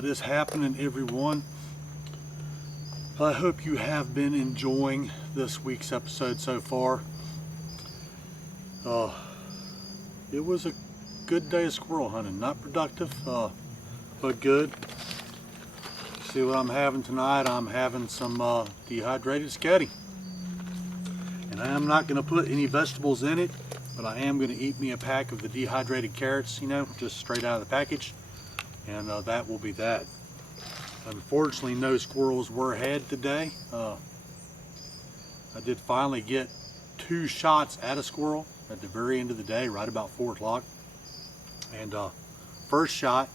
What is happening, everyone? I hope you have been enjoying this week's episode so far. It was a good day of squirrel hunting. Not productive, but good. See what I'm having tonight? I'm having some dehydrated sketty. And I am not going to put any vegetables in it, but I am going to eat me a pack of the dehydrated carrots, you know, just straight out of the package. And that will be that. Unfortunately, no squirrels were had today. I did finally get 2 shots at a squirrel at the very end of the day, right about 4 o'clock. And first shot,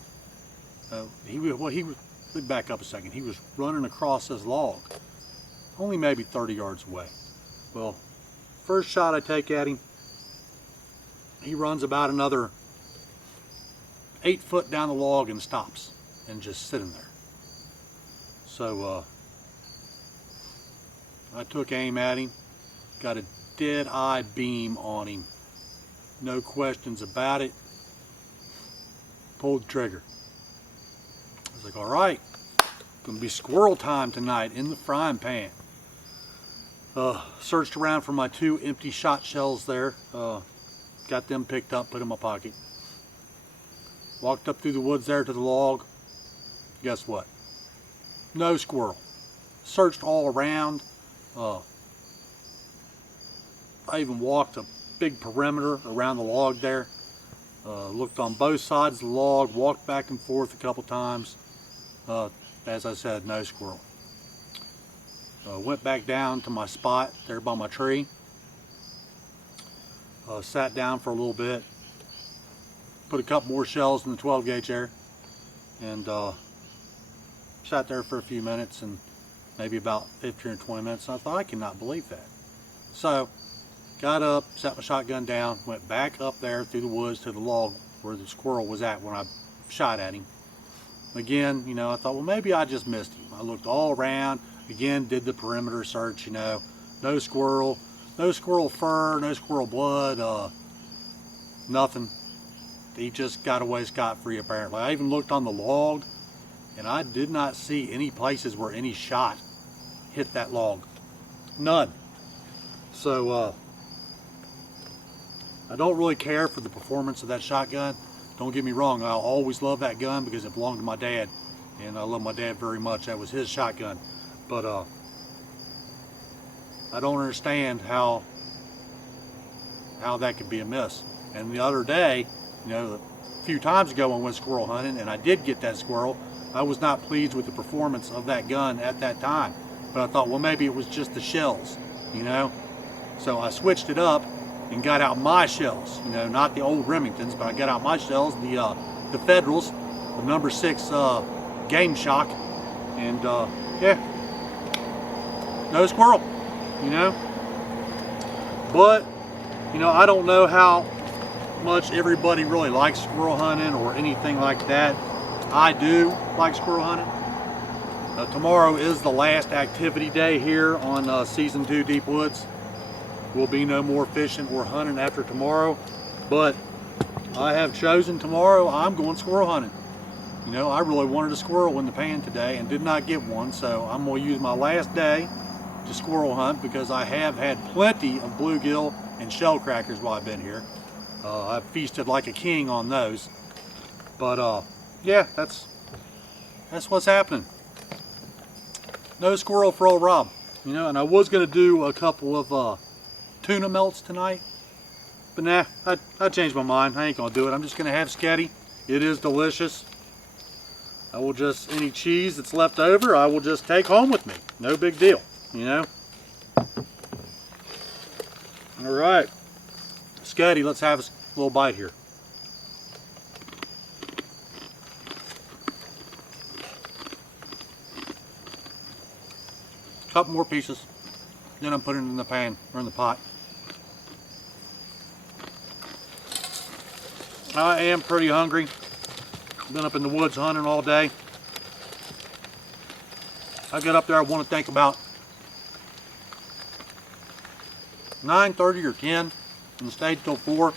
let back up a second. He was running across this log, only maybe 30 yards away. Well, first shot I take at him, he runs about another 8 foot down the log and stops and just sitting there. So I took aim at him, got a dead eye beam on him, no questions about it, pulled the trigger. I was like, all right, gonna be squirrel time tonight in the frying pan. Searched around for my 2 empty shot shells there, got them picked up, put in my pocket. Walked up through the woods there to the log. Guess what? No squirrel. Searched all around. I even walked a big perimeter around the log there. Looked on both sides of the log, walked back and forth a couple times. As I said, no squirrel. Went back down to my spot there by my tree. Sat down for a little bit. Put a couple more shells in the 12 gauge there. And sat there for a few minutes, and maybe about 15 or 20 minutes. And I thought, I cannot believe that. So got up, set my shotgun down, went back up there through the woods to the log where the squirrel was at when I shot at him. Again, you know, I thought, well, maybe I just missed him. I looked all around, again, did the perimeter search, you know, no squirrel fur, no squirrel blood, nothing. He just got away scot-free apparently. I even looked on the log, and I did not see any places where any shot hit that log. None. So I don't really care for the performance of that shotgun. Don't get me wrong, I'll always love that gun because it belonged to my dad, and I love my dad very much. That was his shotgun. But I don't understand how that could be a miss. And the other day, you know, a few times ago when I went squirrel hunting and I did get that squirrel, I was not pleased with the performance of that gun at that time. But I thought, well, maybe it was just the shells, you know? So I switched it up and got out my shells, you know, not the old Remingtons, but I got out my shells, the Federals, the number 6 Game Shock, and yeah, no squirrel, you know? But, you know, I don't know how much everybody really likes squirrel hunting or anything like that. I do like squirrel hunting. Tomorrow is the last activity day here on season 2 Deep Woods. Will be no more fishing or hunting after tomorrow, but I have chosen tomorrow I'm going squirrel hunting. You know, I really wanted a squirrel in the pan today and did not get one, so I'm going to use my last day to squirrel hunt because I have had plenty of bluegill and shell crackers while I've been here. I've feasted like a king on those. But yeah, that's what's happening. No squirrel for old Rob. You know, and I was going to do a couple of tuna melts tonight, but nah, I changed my mind. I ain't gonna do it. I'm just gonna have sketty. It is delicious. I will just, any cheese that's left over, I will just take home with me. No big deal, you know. All right, sketty, let's have a little bite here. Couple more pieces, then I'm putting it in the pan or in the pot. I am pretty hungry. Been up in the woods hunting all day. I got up there, I want to think about 9:30 or 10 and stayed till 4.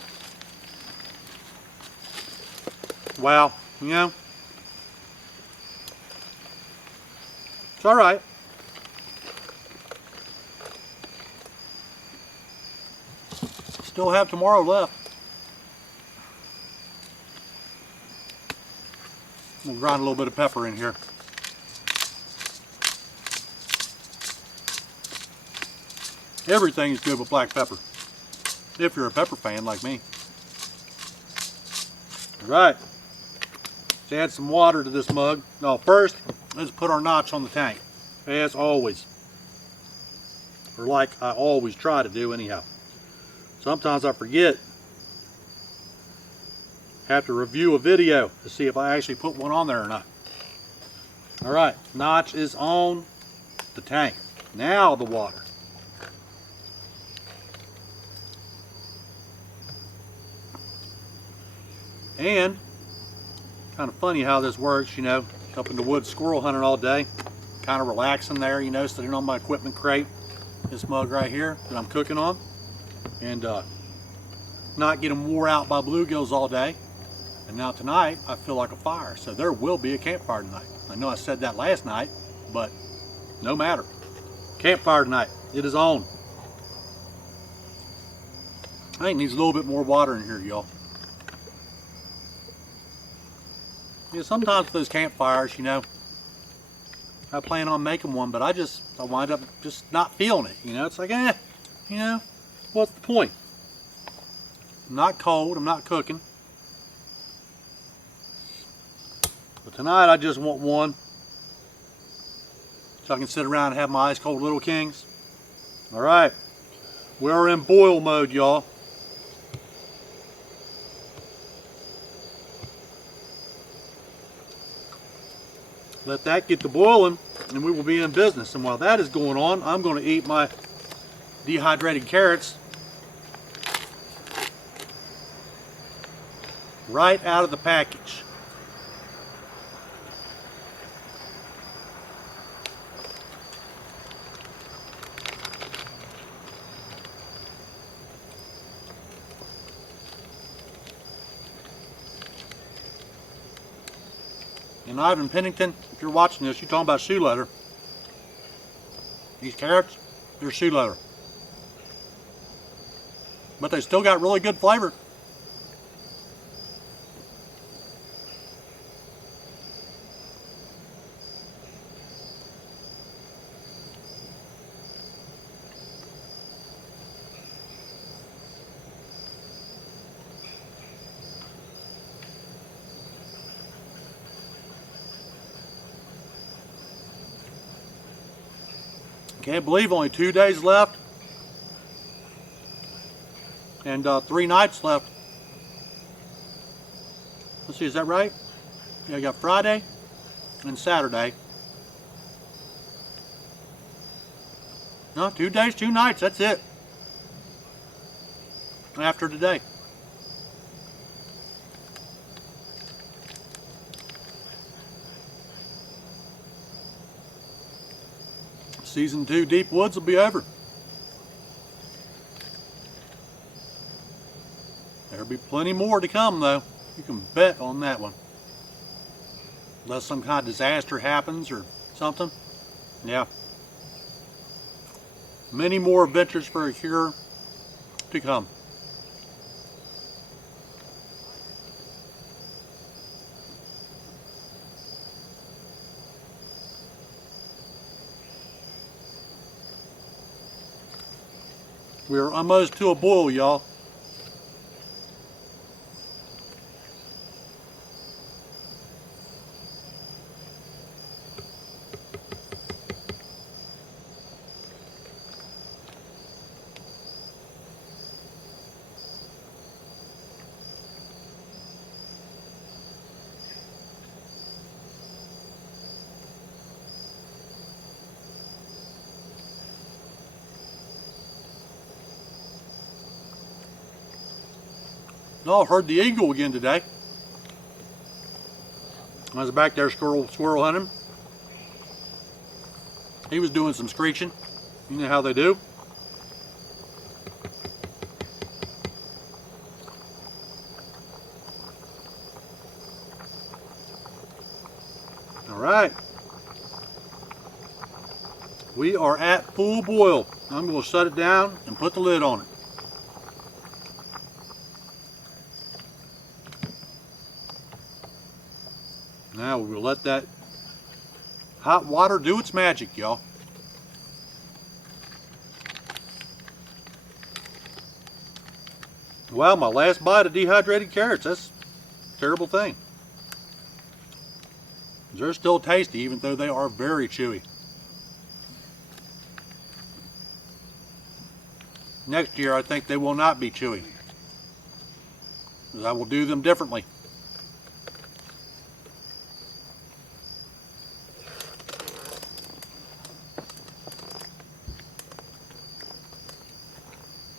Wow, you know, all right. Still have tomorrow left. I'm gonna grind a little bit of pepper in here. Everything's good with black pepper, if you're a pepper fan like me. All right, let's add some water to this mug. No, first, let's put our notch on the tank, as always. Or like I always try to do anyhow. Sometimes I forget. Have to review a video to see if I actually put one on there or not. All right, notch is on the tank. Now the water. And kind of funny how this works, you know, up in the woods squirrel hunting all day, kind of relaxing there, you know, sitting on my equipment crate, this mug right here that I'm cooking on, and not getting wore out by bluegills all day. And now tonight I feel like a fire, so there will be a campfire tonight. I know I said that last night, but no matter. Campfire tonight, it is on. I think it needs a little bit more water in here, y'all. Yeah, sometimes with those campfires, you know, I plan on making one, but I wind up just not feeling it. You know, it's like, you know, what's the point? I'm not cold, I'm not cooking. But tonight I just want one so I can sit around and have my ice cold Little Kings. All right, we're in boil mode, y'all. Let that get to boiling and we will be in business. And while that is going on, I'm going to eat my dehydrated carrots right out of the package. And Ivan Pennington, if you're watching this, you're talking about shoe leather. These carrots, they're shoe leather. But they still got really good flavor. Can't believe only 2 days left and 3 nights left. Let's see, is that right? Yeah, I got Friday and Saturday. No, 2 days, 2 nights, that's it. After today. Season 2 Deep Woods will be over. There'll be plenty more to come though. You can bet on that one. Unless some kind of disaster happens or something. Yeah. Many more adventures for a cure to come. We're almost to a boil, y'all. No, I've heard the eagle again today. I was back there squirrel hunting. He was doing some screeching. You know how they do. All right. we are at full boil. I'm going to shut it down and put the lid on it. Now we'll let that hot water do its magic, y'all. Well, my last bite of dehydrated carrots, that's a terrible thing. They're still tasty, even though they are very chewy. Next year, I think they will not be chewy, because I will do them differently.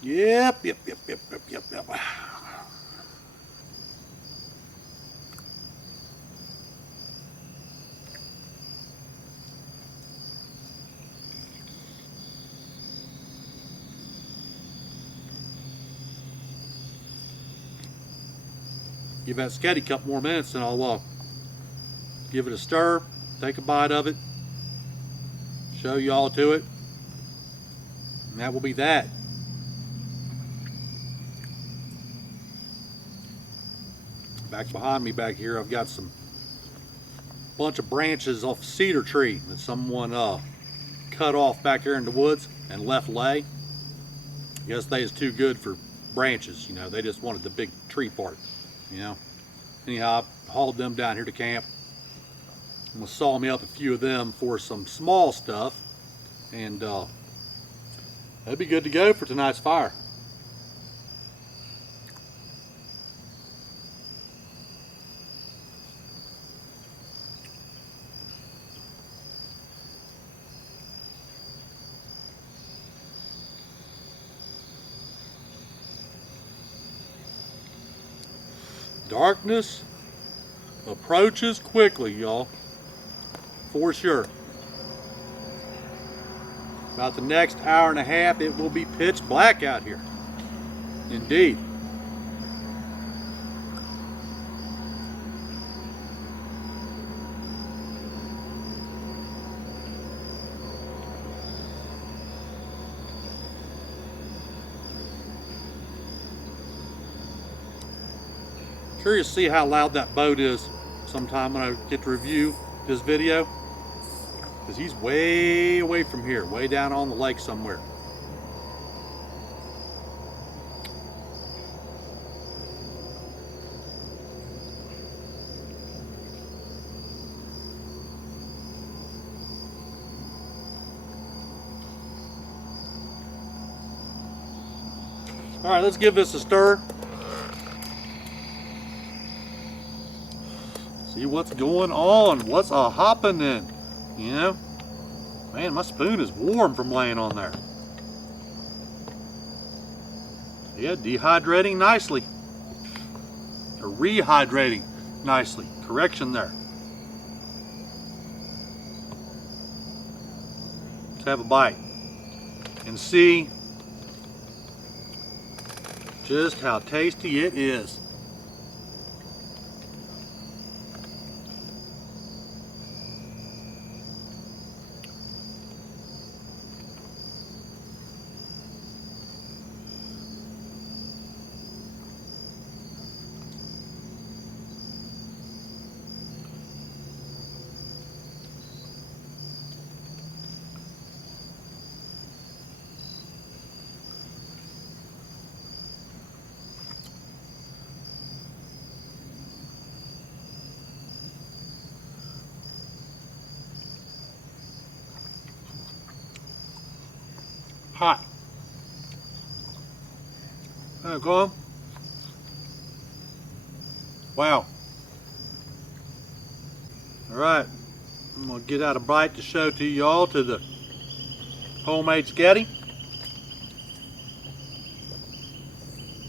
Yep. Give that sketty a couple more minutes and I'll give it a stir, take a bite of it, show y'all to it, and that will be that. Back behind me back here, I've got some bunch of branches off a cedar tree that someone cut off back here in the woods and left lay. I guess they is too good for branches, you know, they just wanted the big tree part, you know. Anyhow, I hauled them down here to camp. I'm gonna saw me up a few of them for some small stuff, and that'd be good to go for tonight's fire. Darkness approaches quickly, y'all, for sure. About the next hour and a half, it will be pitch black out here. Indeed. Curious to see how loud that boat is sometime when I get to review this video, because he's way away from here, way down on the lake somewhere. All right, let's give this a stir. See what's going on, what's a happening, you know? Man, my spoon is warm from laying on there. Yeah, dehydrating nicely. Or rehydrating nicely. Correction there. Let's have a bite and see just how tasty it is. Hot. Go. Wow. All right, I'm gonna get out a bite to show to y'all to the homemade sketty.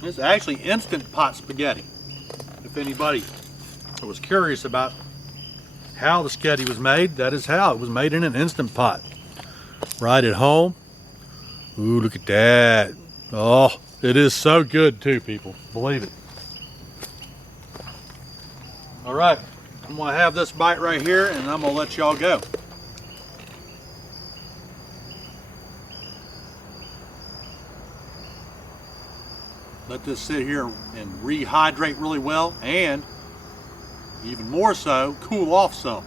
It's actually instant pot spaghetti. If anybody was curious about how the sketty was made, that is how it was made, in an instant pot. Right at home. Ooh, look at that. Oh, it is so good too, people. Believe it. All right, I'm gonna have this bite right here and I'm gonna let y'all go. let this sit here and rehydrate really well, and even more so, cool off some.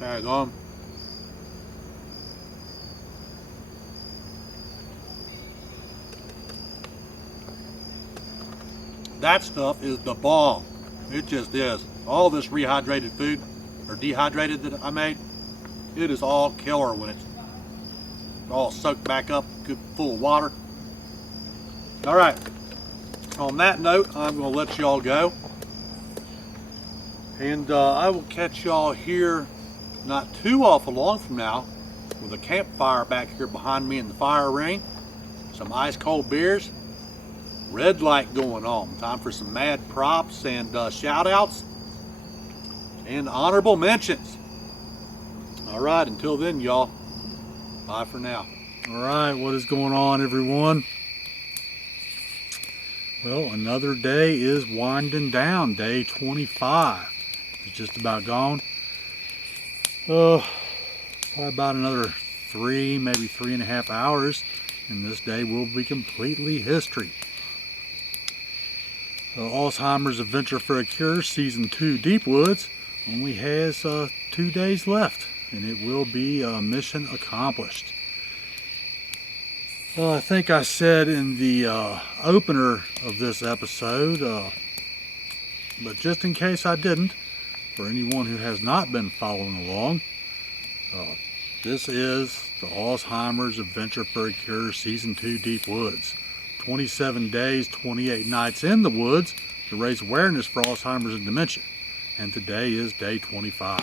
Daggone. That stuff is the bomb. It just is. All this rehydrated food, or dehydrated that I made, it is all killer when it's all soaked back up, good, full of water. All right, on that note, I'm gonna let y'all go. And I will catch y'all here not too awful long from now with a campfire back here behind me in the fire ring, some ice cold beers, red light going on. Time for some mad props and shout outs and honorable mentions. All right, until then, y'all, bye for now. All right, what is going on, everyone? Well, another day is winding down. Day 25 is just about gone. Probably about another 3, maybe 3.5 hours, and this day will be completely history. Alzheimer's Adventure for a Cure Season 2 Deep Woods only has 2 days left, and it will be mission accomplished. I think I said in the opener of this episode, but just in case I didn't, for anyone who has not been following along, this is the Alzheimer's Adventure for a Cure Season 2 Deep Woods. 27 days, 28 nights in the woods to raise awareness for Alzheimer's and dementia. And today is day 25.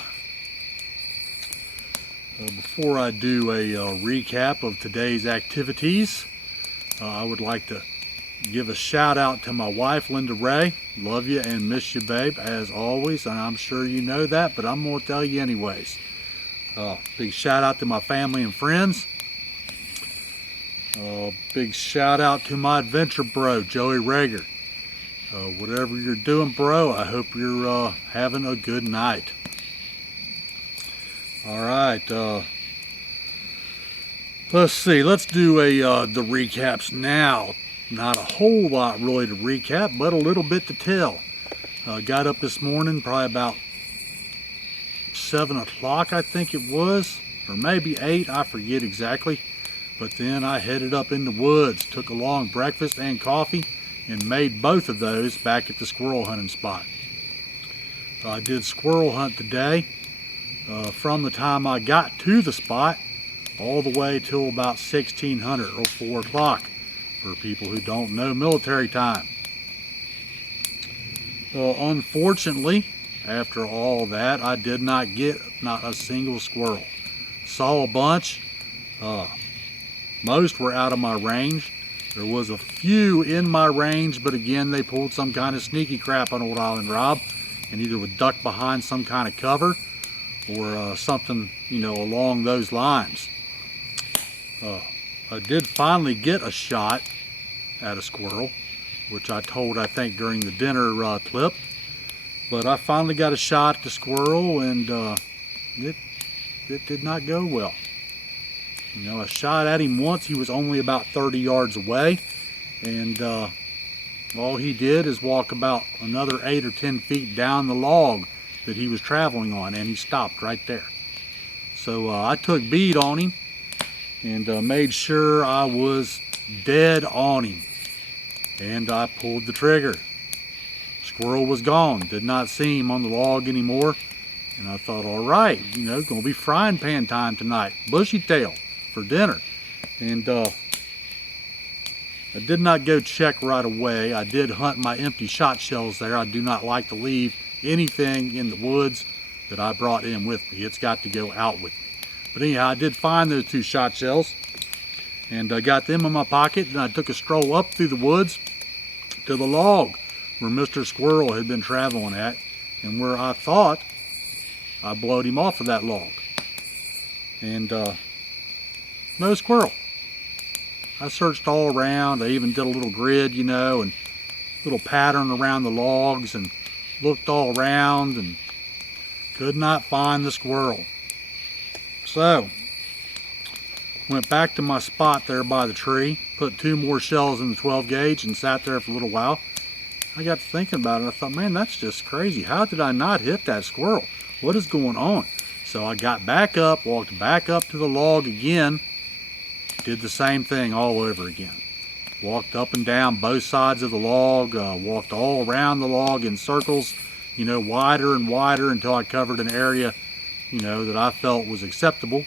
Before I do a recap of today's activities, I would like to give a shout out to my wife, Linda Ray. Love you and miss you, babe, as always. And I'm sure you know that, but I'm going to tell you anyways. Big shout out to my family and friends. Big shout out to my adventure bro, Joey Rager. Whatever you're doing, bro, I hope you're having a good night. All right, let's see. Let's do the recaps now. Not a whole lot really to recap, but a little bit to tell. Got up this morning, probably about 7 o'clock, I think it was, or maybe 8, I forget exactly. But then I headed up in the woods, took a long breakfast and coffee, and made both of those back at the squirrel hunting spot. I did squirrel hunt today from the time I got to the spot all the way till about 1600 or 4 o'clock for people who don't know military time. Unfortunately, after all that, I did not get not a single squirrel. Saw a bunch. Most were out of my range. There was a few in my range, but again, they pulled some kind of sneaky crap on Old Island Rob and either would duck behind some kind of cover or something, you know, along those lines. I did finally get a shot at a squirrel, which I told, I think, during the dinner clip. But I finally got a shot at the squirrel, and it did not go well. You know, I shot at him once. He was only about 30 yards away, and all he did is walk about another 8 or 10 feet down the log that he was traveling on, and he stopped right there. So I took bead on him and made sure I was dead on him, and I pulled the trigger. Squirrel was gone. Did not see him on the log anymore, and I thought, all right, you know, gonna be frying pan time tonight, bushy tail for dinner. And I did not go check right away. I did hunt my empty shot shells there. I do not like to leave anything in the woods that I brought in with me. It's got to go out with me. But anyhow, I did find those 2 shot shells, and I got them in my pocket, and I took a stroll up through the woods to the log where Mr. Squirrel had been traveling at, and where I thought I blowed him off of that log. And no squirrel. I searched all around. I even did a little grid, you know, and little pattern around the logs, and looked all around and could not find the squirrel. So went back to my spot there by the tree, put 2 more shells in the 12 gauge and sat there for a little while. I got to thinking about it. I thought, man, that's just crazy. How did I not hit that squirrel? What is going on? So I got back up, walked back up to the log again, did the same thing all over again. Walked up and down both sides of the log, walked all around the log in circles, you know, wider and wider until I covered an area, you know, that I felt was acceptable.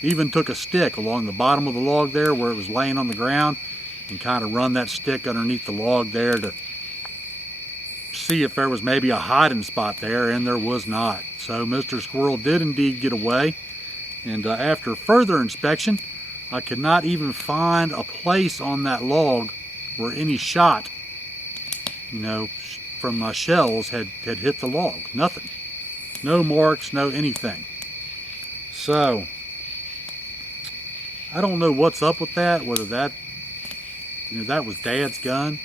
Even took a stick along the bottom of the log there where it was laying on the ground and kind of run that stick underneath the log there to see if there was maybe a hiding spot there, and there was not. So Mr. Squirrel did indeed get away, and after further inspection, I could not even find a place on that log where any shot, you know, from my shells had hit the log. Nothing. No marks, no anything. So I don't know what's up with that, whether that, you know, that was Dad's gun,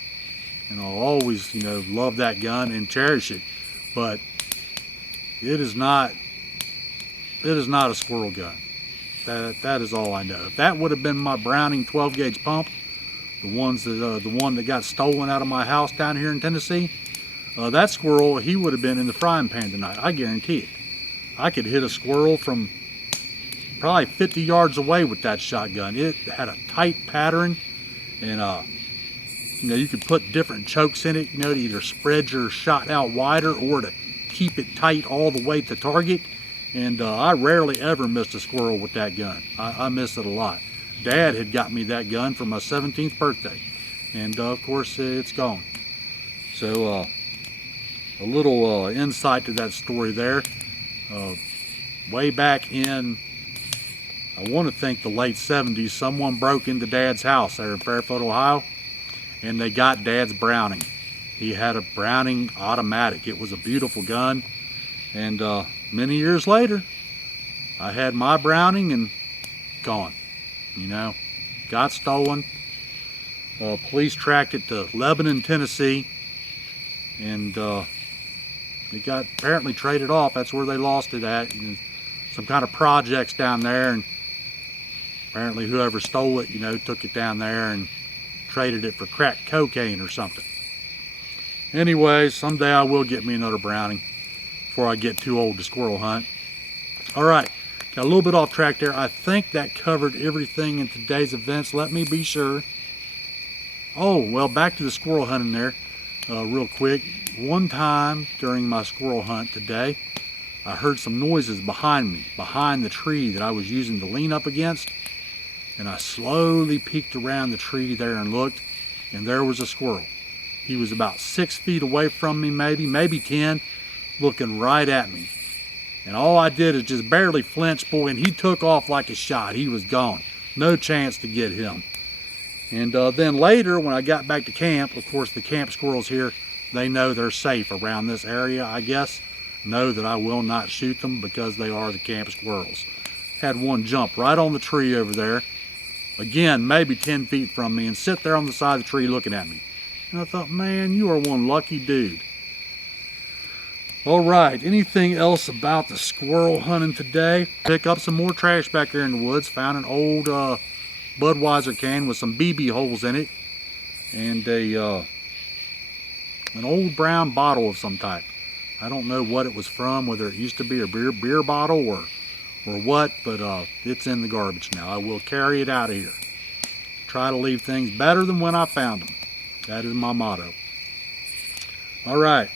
and I'll always, you know, love that gun and cherish it, but it is not a squirrel gun. That is all I know. If that would have been my Browning 12 gauge pump, the one that got stolen out of my house down here in Tennessee, that squirrel, he would have been in the frying pan tonight. I guarantee it. I could hit a squirrel from probably 50 yards away with that shotgun. It had a tight pattern, and you know, you could put different chokes in it, you know, to either spread your shot out wider or to keep it tight all the way to target. And I rarely ever missed a squirrel with that gun. I miss it a lot. Dad had got me that gun for my 17th birthday, and of course it's gone. So a little insight to that story there. Way back in, I want to think the late 70s, someone broke into Dad's house there in Fairfield, Ohio, and they got Dad's Browning. He had a Browning automatic. It was a beautiful gun, and many years later, I had my Browning and gone, you know, got stolen. Police tracked it to Lebanon, Tennessee, and it got apparently traded off. That's where they lost it at, some kind of projects down there, and apparently whoever stole it, you know, took it down there and traded it for crack cocaine or something. Anyways, someday I will get me another Browning before I get too old to squirrel hunt. All right, got a little bit off track there. I think that covered everything in today's events. Let me be sure. Oh, well, back to the squirrel hunting there real quick. One time during my squirrel hunt today, I heard some noises behind me, behind the tree that I was using to lean up against, and I slowly peeked around the tree there and looked, and there was a squirrel. He was about 6 feet away from me, maybe 10, looking right at me. And all I did is just barely flinch, boy, and he took off like a shot. He was gone. No chance to get him. And then later, when I got back to camp, of course, the camp squirrels here, they know they're safe around this area, I guess. Know that I will not shoot them because they are the camp squirrels. Had one jump right on the tree over there, again, maybe 10 feet from me, and sit there on the side of the tree looking at me. And I thought, man, you are one lucky dude. All right, anything else about the squirrel hunting today? Pick up some more trash back here in the woods. Found an old Budweiser can with some BB holes in it, and an old brown bottle of some type. I don't know what it was from, whether it used to be a beer bottle or what, but it's in the garbage now. I will carry it out of here. Try to leave things better than when I found them. That is my motto. All right.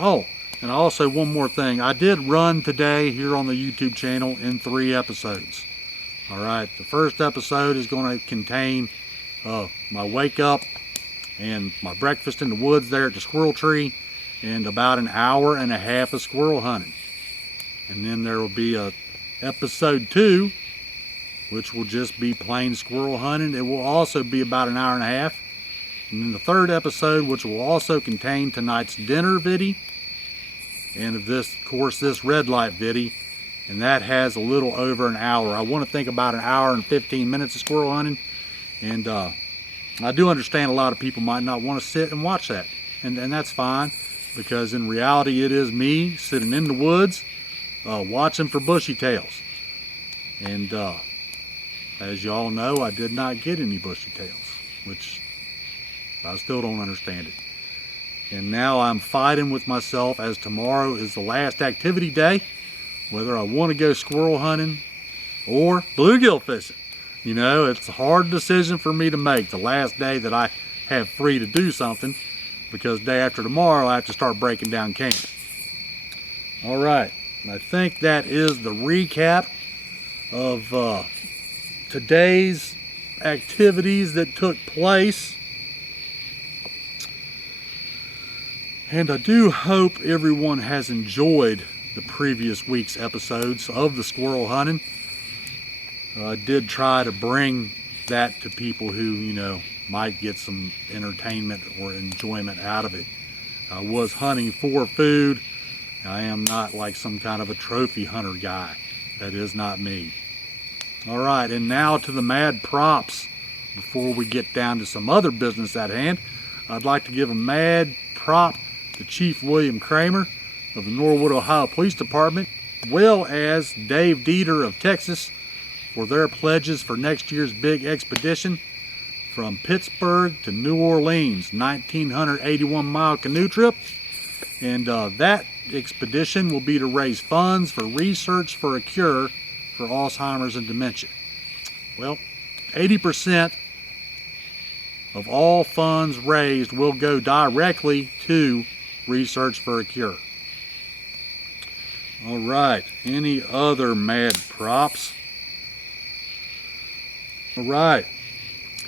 Oh, and also one more thing. I did run today here on the YouTube channel in 3 episodes. All right. The first episode is going to contain my wake up and my breakfast in the woods there at the squirrel tree, and about an hour and a half of squirrel hunting. And then there will be a episode 2, which will just be plain squirrel hunting. It will also be about an hour and a half. And then the third episode, which will also contain tonight's dinner video, and of course, this red light video, and that has a little over an hour. I want to think about an hour and 15 minutes of squirrel hunting, and I do understand a lot of people might not want to sit and watch that, and that's fine, because in reality it is me sitting in the woods watching for bushy tails. And as y'all know, I did not get any bushy tails, which I still don't understand it. And now I'm fighting with myself, as tomorrow is the last activity day, whether I want to go squirrel hunting or bluegill fishing. You know, it's a hard decision for me to make, the last day that I have free to do something, because day after tomorrow I have to start breaking down camp. All right, I think that is the recap of today's activities that took place. And I do hope everyone has enjoyed the previous week's episodes of the squirrel hunting. I did try to bring that to people who, you know, might get some entertainment or enjoyment out of it. I was hunting for food. I am not like some kind of a trophy hunter guy. That is not me. All right, and now to the mad props. Before we get down to some other business at hand, I'd like to give a mad prop to Chief William Kramer of the Norwood, Ohio Police Department, well as Dave Dieter of Texas, for their pledges for next year's big expedition from Pittsburgh to New Orleans, 1,981-mile canoe trip. And that expedition will be to raise funds for research for a cure for Alzheimer's and dementia. Well, 80% of all funds raised will go directly to research for a cure. All right, any other mad props? All right,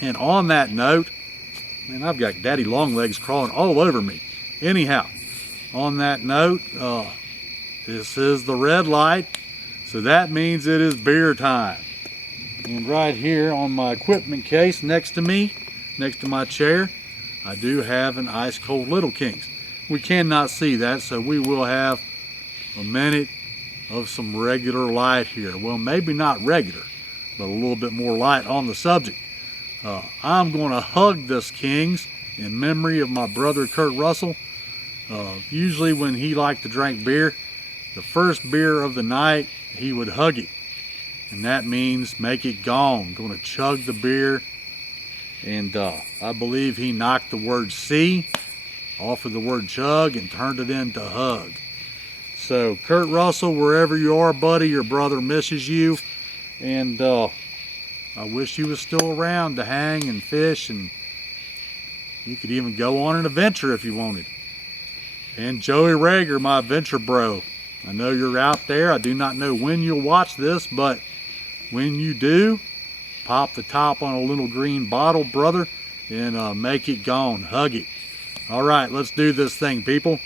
and on that note, man, I've got daddy long legs crawling all over me. Anyhow, on that note, this is the red light, so that means it is beer time. And right here on my equipment case next to me, next to my chair, I do have an ice cold Little Kings. We cannot see that, so we will have a minute of some regular light here. Well, maybe not regular, but a little bit more light on the subject. I'm going to hug this Kings in memory of my brother Kurt Russell. Usually when he liked to drink beer, the first beer of the night, he would hug it. And that means make it gone. Going to chug the beer. And I believe he knocked the word C off of the word chug and turned it into hug. So Kurt Russell, wherever you are, buddy, your brother misses you. And I wish you was still around to hang and fish, and you could even go on an adventure if you wanted. And Joey Rager, my adventure bro, I know you're out there. I do not know when you'll watch this, but when you do, pop the top on a little green bottle, brother, and make it gone. Hug it. All right, let's do this thing, people.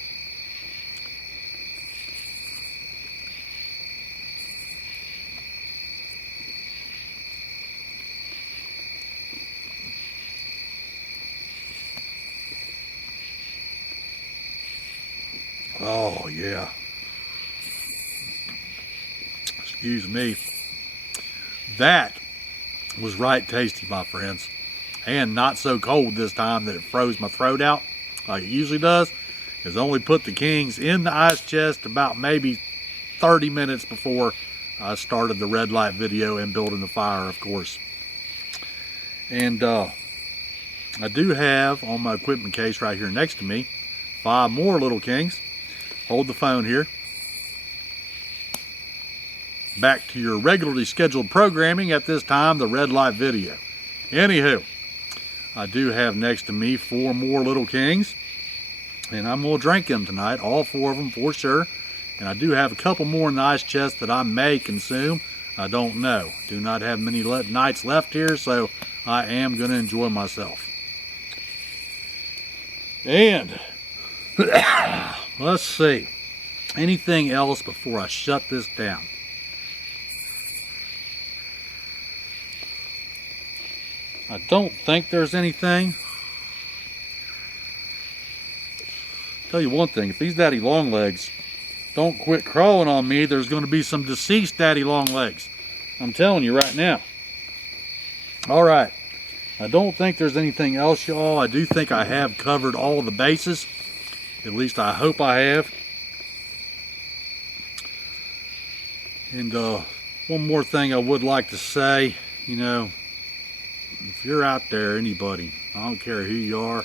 Oh, yeah. Excuse me. That was right tasty, my friends. And not so cold this time that it froze my throat out like it usually does. Because I only put the Kings in the ice chest about maybe 30 minutes before I started the red light video and building the fire, of course. And I do have on my equipment case right here next to me 5 more Little Kings. Hold the phone here. Back to your regularly scheduled programming at this time, the red light video. Anywho, I do have next to me 4 more Little Kings, and I'm going to drink them tonight, all 4 of them for sure. And I do have a couple more in the ice chest that I may consume. I don't know. Do not have many nights left here, so I am going to enjoy myself. And let's see. Anything else before I shut this down? I don't think there's anything. Tell you one thing, if these daddy longlegs don't quit crawling on me, there's going to be some deceased daddy longlegs. I'm telling you right now. All right. I don't think there's anything else, y'all. I do think I have covered all of the bases. At least I hope I have. And one more thing I would like to say, you know, if you're out there, anybody, I don't care who you are,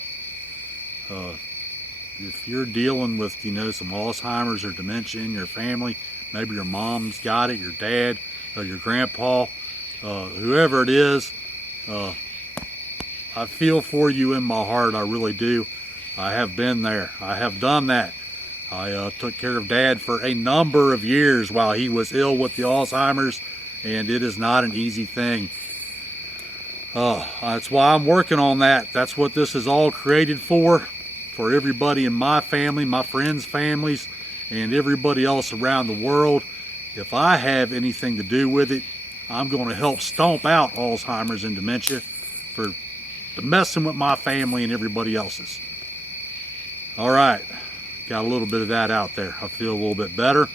if you're dealing with, you know, some Alzheimer's or dementia in your family, maybe your mom's got it, your dad, or your grandpa, whoever it is, I feel for you in my heart, I really do. I have been there. I have done that. I took care of Dad for a number of years while he was ill with the Alzheimer's, and it is not an easy thing. That's why I'm working on that. That's what this is all created for everybody in my family, my friends' families, and everybody else around the world. If I have anything to do with it, I'm going to help stomp out Alzheimer's and dementia for messing with my family and everybody else's. All right, got a little bit of that out there. I feel a little bit better.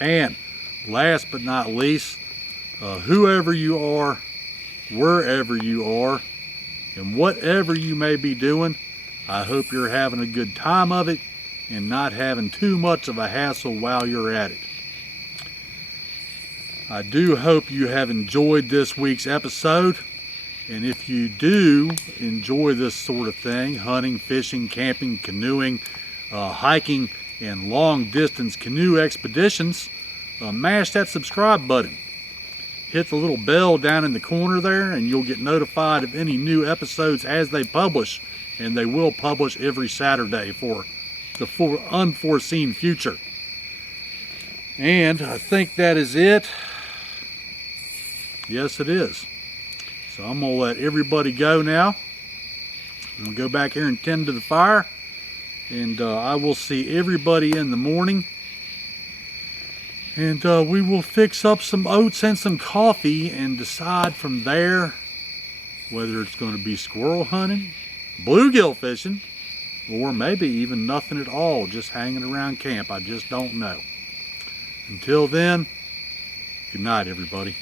And last but not least, whoever you are, wherever you are, and whatever you may be doing, I hope you're having a good time of it and not having too much of a hassle while you're at it. I do hope you have enjoyed this week's episode. And if you do enjoy this sort of thing, hunting, fishing, camping, canoeing, hiking, and long distance canoe expeditions, mash that subscribe button. Hit the little bell down in the corner there and you'll get notified of any new episodes as they publish. And they will publish every Saturday for the unforeseen future. And I think that is it. Yes, it is. So I'm going to let everybody go now. I'm going to go back here and tend to the fire. And I will see everybody in the morning. And we will fix up some oats and some coffee and decide from there whether it's going to be squirrel hunting, bluegill fishing, or maybe even nothing at all, just hanging around camp. I just don't know. Until then, good night, everybody.